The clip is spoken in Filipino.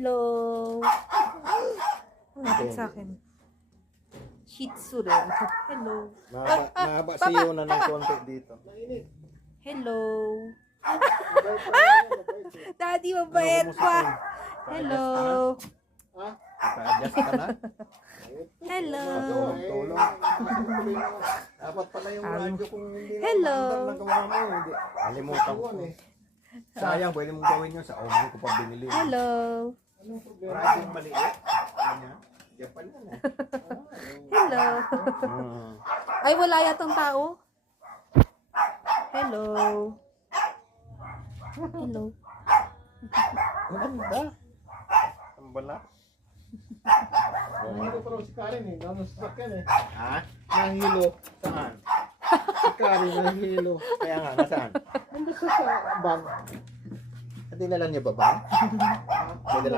Hello. Lapit sa akin. Shih Tzu rin. Hello. Mahaba siyo na ng konti dito. Hello. Daddy, mabait pa. Hello. Naka-adjust ka na? Hello. Tulong. Dapat pala yung radyo kung hindi na Hello. nagawa mo. Hindi. Alimutan ko. Sayang, pwede mong gawin yun. Sa auman ko pa binili. Hello. Radyong maliit. Ano? Japan yan eh. Hello. Ay, wala yatang tao. Hello. Hello. Ang ganda. Ang bala. Nahilo pa raw si Karen eh. Nano sa sakyan eh. Ha? Nahilo. Saan? Si Karen nahilo. Kaya nga, nasaan? Nandun sa van. Dinala niyo ba ba? May dala